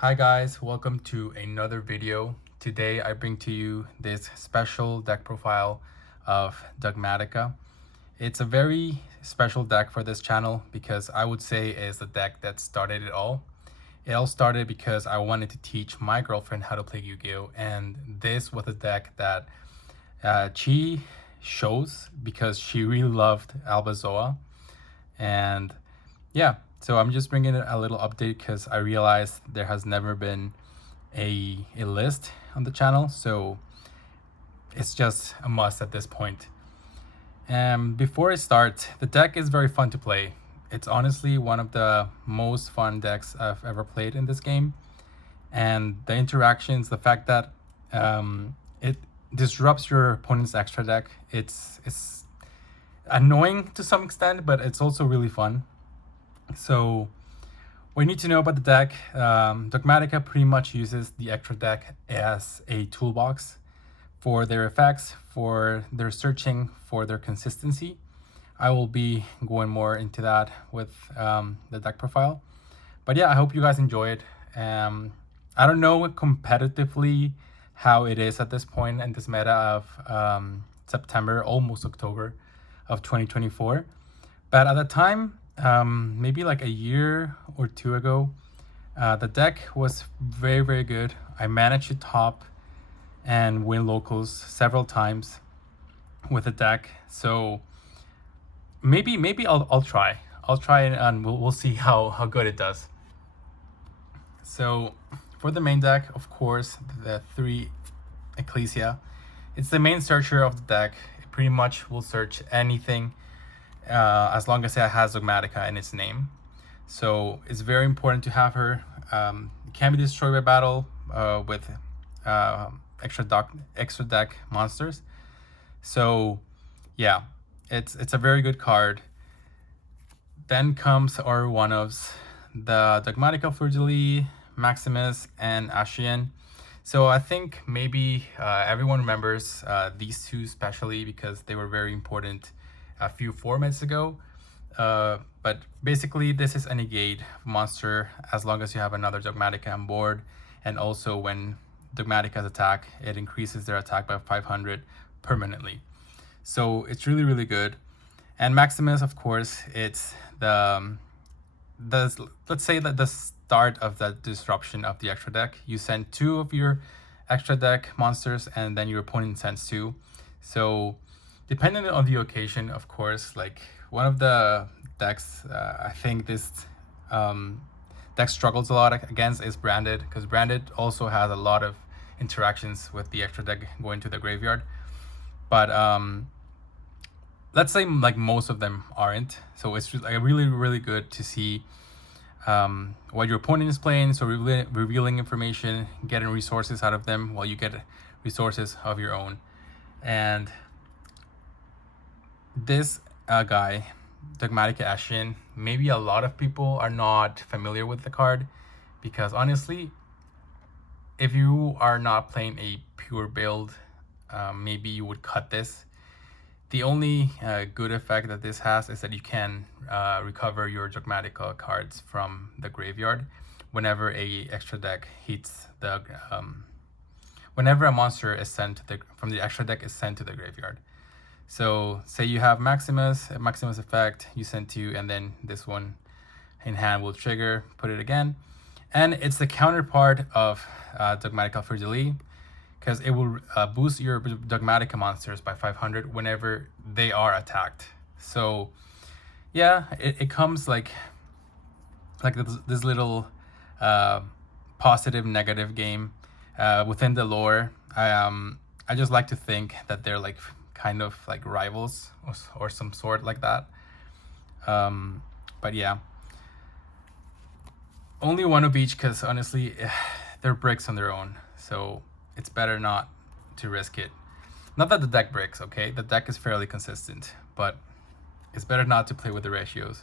Hi guys, welcome to another video. Today I bring to you this special deck profile of Dogmatika. It's a very special deck for this channel because I would say is the deck that started it all. It all started because I wanted to teach my girlfriend how to play Yu-Gi-Oh! And this was a deck that she chose because she really loved Albazoa. And yeah, so I'm just bringing a little update because I realized there has never been a list on the channel, so it's just a must at this point. And before I start, the deck is very fun to play. It's honestly one of the most fun decks I've ever played in this game. And the interactions, the fact that it disrupts your opponent's extra deck, it's annoying to some extent, but it's also really fun. So what you need to know about the deck, Dogmatika pretty much uses the extra deck as a toolbox for their effects, for their searching, for their consistency. I will be going more into that with the deck profile. But yeah, I hope you guys enjoy it. I don't know competitively how it is at this point in this meta of September, almost October of 2024. But at the time, maybe like a year or two ago, the deck was very, very good. I managed to top and win locals several times with the deck. So maybe I'll try. I'll try and we'll see how good it does. So for the main deck, of course, the 3 Ecclesia. It's the main searcher of the deck. It pretty much will search anything as long as it has Dogmatika in its name. So it's very important to have her. It can be destroyed by battle with extra deck monsters. So yeah, it's a very good card. Then comes our one-ofs, the Dogmatika Fleur-de-Lis, Maximus, and Ashian. So I think maybe everyone remembers these two especially because they were very important a few formats ago. But basically this is a negate monster as long as you have another Dogmatika on board, and also when Dogmatika's attack, it increases their attack by 500 permanently. So it's really, really good. And Maximus, of course, it's the let's say that the start of the disruption of the extra deck. You send 2 of your extra deck monsters and then your opponent sends 2. So depending on the occasion, of course, like one of the decks I think this deck struggles a lot against is Branded, because Branded also has a lot of interactions with the extra deck going to the graveyard. But let's say like most of them aren't. So it's just like really, really good to see what your opponent is playing. So revealing information, getting resources out of them while you get resources of your own. And this guy, Dogmatika Ashian, maybe a lot of people are not familiar with the card because honestly, if you are not playing a pure build, maybe you would cut this. The only good effect that this has is that you can recover your Dogmatika cards from the graveyard whenever a extra deck hits the whenever a monster is sent to from the extra deck is sent to the graveyard. So say you have Maximus effect, you send 2, and then this one in hand will trigger, put it again. And it's the counterpart of Dogmatika Fleur-de-Lis, because it will boost your Dogmatika monsters by 500 whenever they are attacked. So yeah, it comes like this little positive negative game within the lore. I just like to think that they're like kind of like rivals or some sort like that. But yeah, only one of each because honestly they're bricks on their own, so it's better not to risk it. Not that the deck breaks, okay? The deck is fairly consistent, but it's better not to play with the ratios.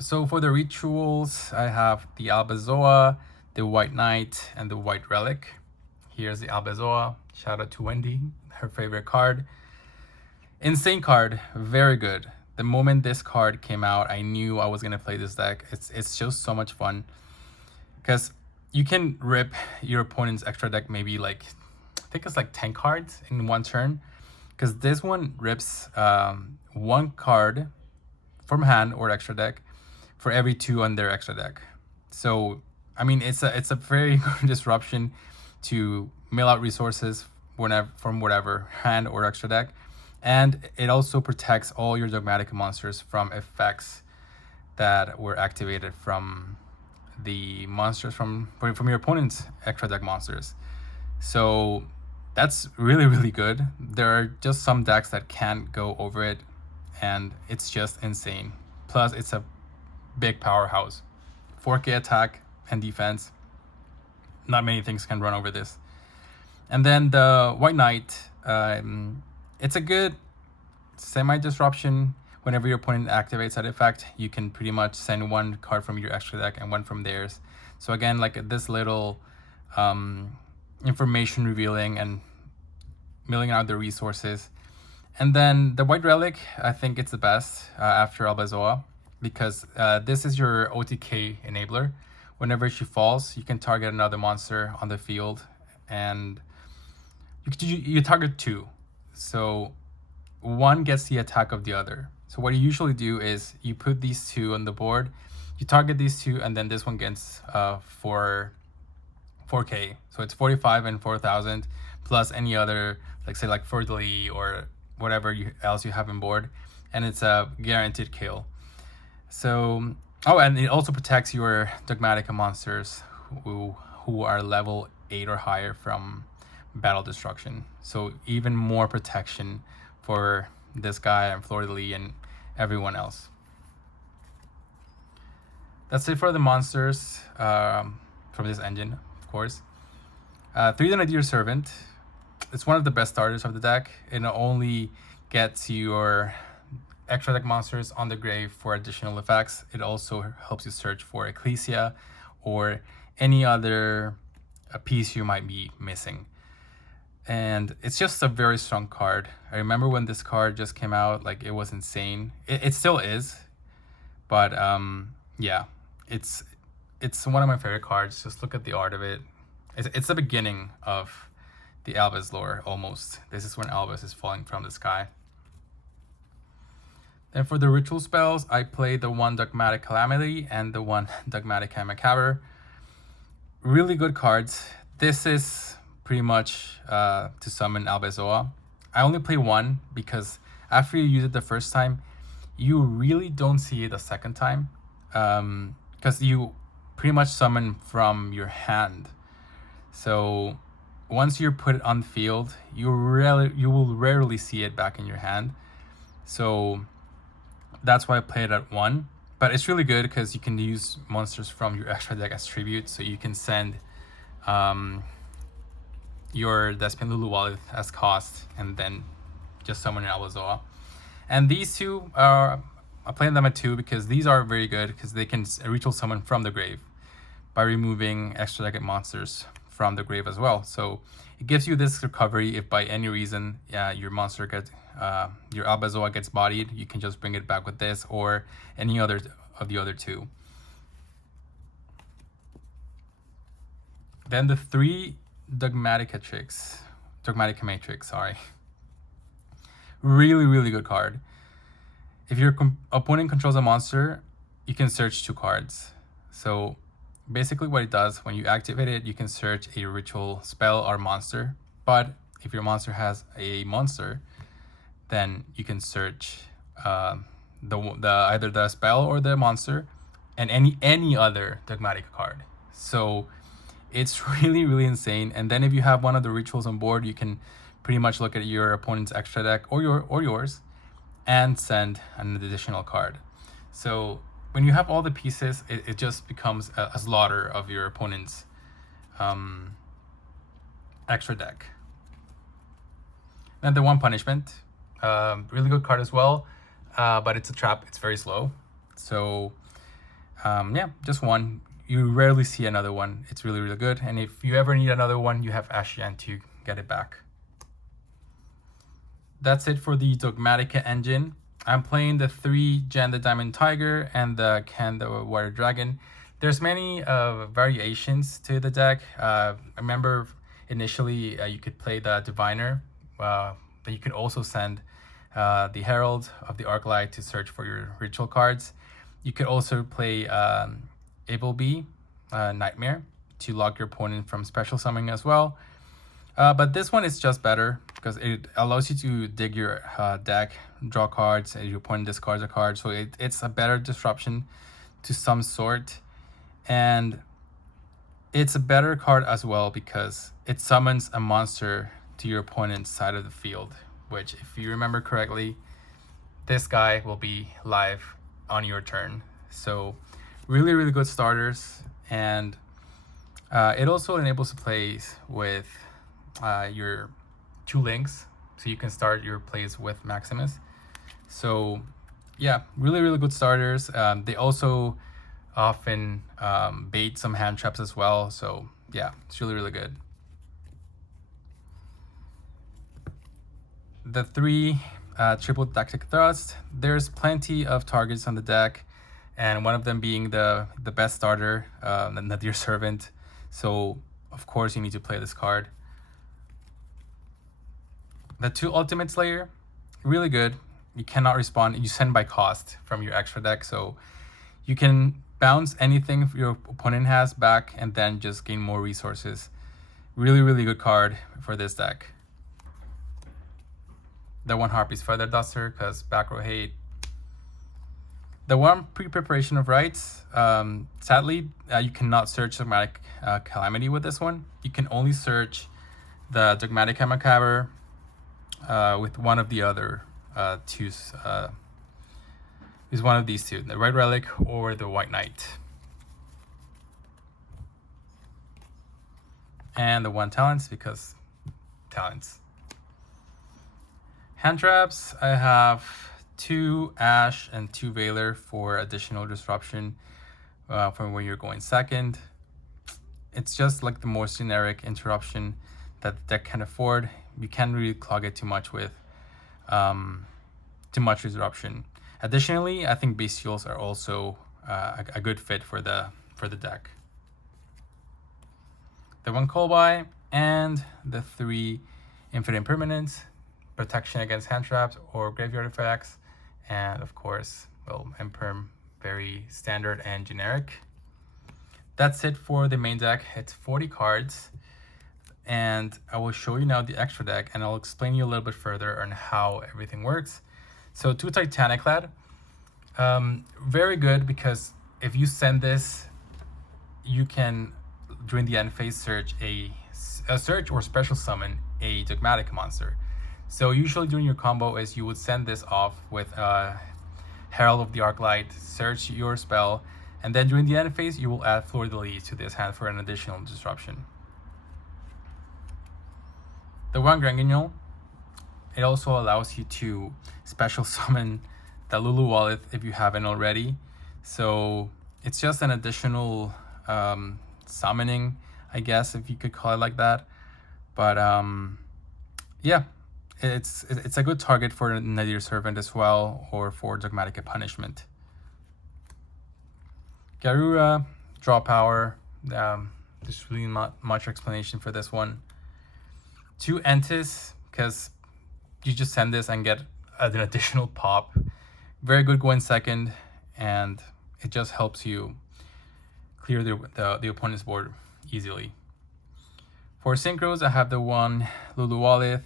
So for the rituals, I have the Albazoa, the White Knight, and the White Relic. Here's the Albazoa. Shout out to Wendy, her favorite card. Insane card, very good. The moment this card came out, I knew I was gonna play this deck. It's just so much fun. because you can rip your opponent's extra deck maybe like, I think it's like 10 cards in one turn, because this one rips one card from hand or extra deck for every 2 on their extra deck. So I mean, it's a very good disruption to mill out resources from whatever hand or extra deck, and it also protects all your Dogmatika monsters from effects that were activated from the monsters from your opponent's extra deck monsters. So that's really good. There are just some decks that can't go over it, and it's just insane. Plus, it's a big powerhouse. 4K attack and defense. Not many things can run over this. And then the White Knight, it's a good semi-disruption. Whenever your opponent activates that effect, you can pretty much send one card from your extra deck and one from theirs. So again, like this little information revealing and milling out the resources. And then the White Relic, I think it's the best after Albazoa, because this is your OTK enabler. Whenever she falls, you can target another monster on the field, and you target 2. So one gets the attack of the other. So what you usually do is you put these 2 on the board, you target these 2, and then this one gets 4K. So it's 45 and 4,000 plus any other, like say like Fleur-de-Lis or whatever else you have on board, and it's a guaranteed kill. So and it also protects your Dogmatika monsters who are level 8 or higher from battle destruction. So even more protection for this guy and Fleur-de-Lis and everyone else. That's it for the monsters from this engine, of course. 3-Deer Servant. It's one of the best starters of the deck. It not only gets your extra deck monsters on the grave for additional effects, it also helps you search for Ecclesia or any other piece you might be missing. And it's just a very strong card. I remember when this card just came out, like it was insane. It still is, but yeah, it's one of my favorite cards. Just look at the art of it. It's the beginning of the Albus lore almost. This is when Albus is falling from the sky. Then for the ritual spells, I play the one Dogmatic Calamity and the one Dogmatica Macabre. Really good cards. This is pretty much to summon Albazoa. I only play one because after you use it the first time, you really don't see it the second time, because you pretty much summon from your hand. So once you put it on the field, you will rarely see it back in your hand. So that's why I play it at 1. But it's really good because you can use monsters from your extra deck as tribute. So you can send your Despin Lulu wallet as cost and then just summon an Albazoa. And these 2 are, I'm playing them at 2 because these are very good because they can ritual summon from the grave by removing extra deck monsters from the grave as well. So it gives you this recovery if by any reason your monster gets your Albazoa gets bodied, you can just bring it back with this or any other of the other 2. Then the 3 Dogmatica Matrix, sorry. Really good card. If your opponent controls a monster, you can search 2 cards. So basically what it does, when you activate it, you can search a ritual spell or monster. But if your monster has a monster, then you can search either the spell or the monster and any other Dogmatica card. So it's really insane. And then if you have one of the rituals on board, you can pretty much look at your opponent's extra deck or yours and send an additional card. So when you have all the pieces, it just becomes a slaughter of your opponent's extra deck. Then the one Punishment, really good card as well, but it's a trap. It's very slow. So yeah, just one. You rarely see another one. It's really good. And if you ever need another one, you have Ashian to get it back. That's it for the Dogmatika engine. I'm playing the 3 Jan the Diamond Tiger and the Ken the Water Dragon. There's many variations to the deck. I remember initially you could play the Diviner, but you could also send the Herald of the Arclight to search for your ritual cards. You could also play Evil Bee, Nightmare, to lock your opponent from special summoning as well. But this one is just better because it allows you to dig your deck, draw cards, and your opponent discards a card. So it's a better disruption to some sort. And it's a better card as well because it summons a monster to your opponent's side of the field, which, if you remember correctly, this guy will be live on your turn. So really, really good starters. And it also enables to play with your 2 links, so you can start your plays with Maximus. So yeah, really, really good starters. They also often bait some hand traps as well. So yeah, it's really, really good. The 3 triple tactic thrust. There's plenty of targets on the deck, and one of them being the best starter, the Nadir Servant. So of course you need to play this card. The 2 Ultimate Slayer, really good. You cannot respond. You send by cost from your extra deck, so you can bounce anything your opponent has back and then just gain more resources. Really, really good card for this deck. The 1 Harpy's Feather Duster, because back row hate. The 1 Pre-Preparation of Rites. Sadly, you cannot search Dogmatic Calamity with this one. You can only search the Dogmatika Macabre with one of the other 2's. Is one of these 2, the Red Relic or the White Knight. And the 1 Talents, because talents. Hand traps, I have 2 Ash and 2 Veiler for additional disruption from when you're going second. It's just like the most generic interruption that the deck can afford. You can't really clog it too much with too much disruption. Additionally, I think Bestials are also a good fit for the deck. The 1 Kolbai and the 3 Infinite Impermanence, protection against hand traps or graveyard effects, and of course, well, Imperm, very standard and generic. That's it for the main deck. It's 40 cards, and I will show you now the extra deck, and I'll explain you a little bit further on how everything works. So 2 Titaniclad, very good because if you send this, you can, during the end phase, search a search or special summon a Dogmatic monster. So usually during your combo is you would send this off with Herald of the Arclight, search your spell, and then during the end phase you will add Fleur de Lis to this hand for an additional disruption. The 1 Granguignol, it also allows you to special summon the Lulu Wallet if you haven't already. So it's just an additional summoning, I guess, if you could call it like that. But yeah, it's a good target for Nadir Servant as well, or for Dogmatika Punishment. Garura, draw power. There's really not much explanation for this one. 2 Entis, because you just send this and get an additional pop. Very good going second, and it just helps you clear the opponent's board easily. For Synchros, I have the 1 Lulu Wallet.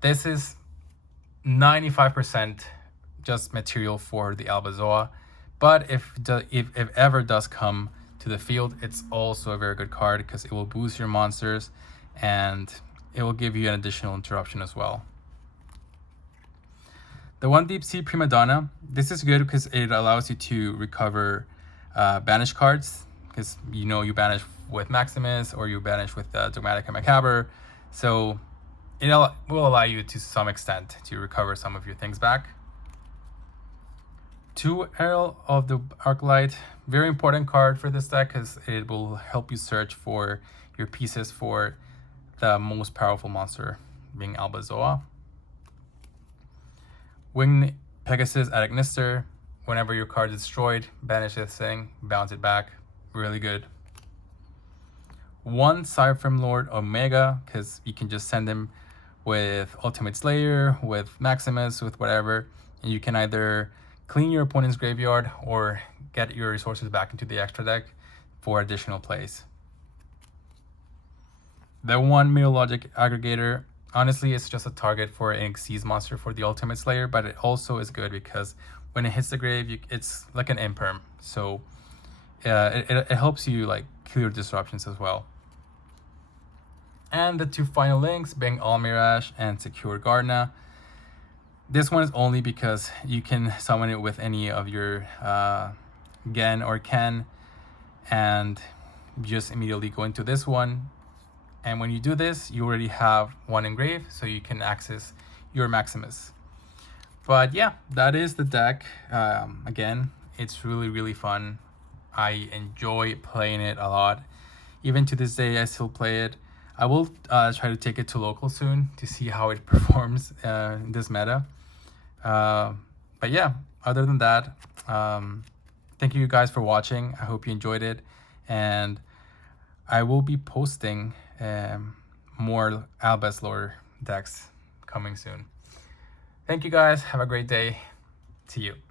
This is 95% just material for the Albazoa, but if ever does come to the field, it's also a very good card because it will boost your monsters and it will give you an additional interruption as well. The 1 Deep Sea Prima Donna, this is good because it allows you to recover banish cards, because you banish with Maximus or you banish with Dogmatika Macabre, so it will allow you to some extent to recover some of your things back. 2 Herald of the Arclight, very important card for this deck because it will help you search for your pieces for the most powerful monster, being Albazoa. Winged Pegasus at Ignister, whenever your card is destroyed, banish this thing, bounce it back. really good. One Cypherm Lord Omega, because you can just send him with Ultimate Slayer, with Maximus, with whatever, and you can either clean your opponent's graveyard or get your resources back into the extra deck for additional plays. The one Mirror Logic Aggregator, honestly, it's just a target for an Xyz monster for the Ultimate Slayer, but it also is good because when it hits the grave, it's like an imperm, so it helps you like clear disruptions as well. And the two final links being Almirash and Secure Gardna. This one is only because you can summon it with any of your Gen or Ken and just immediately go into this one. And when you do this, you already have one engraved, so you can access your Maximus. But yeah, that is the deck. Again, it's really, really fun. I enjoy playing it a lot. Even to this day, I still play it. I will try to take it to local soon to see how it performs in this meta. But yeah, other than that, thank you guys for watching. I hope you enjoyed it. And I will be posting more Albus lore decks coming soon. Thank you guys. Have a great day. See you.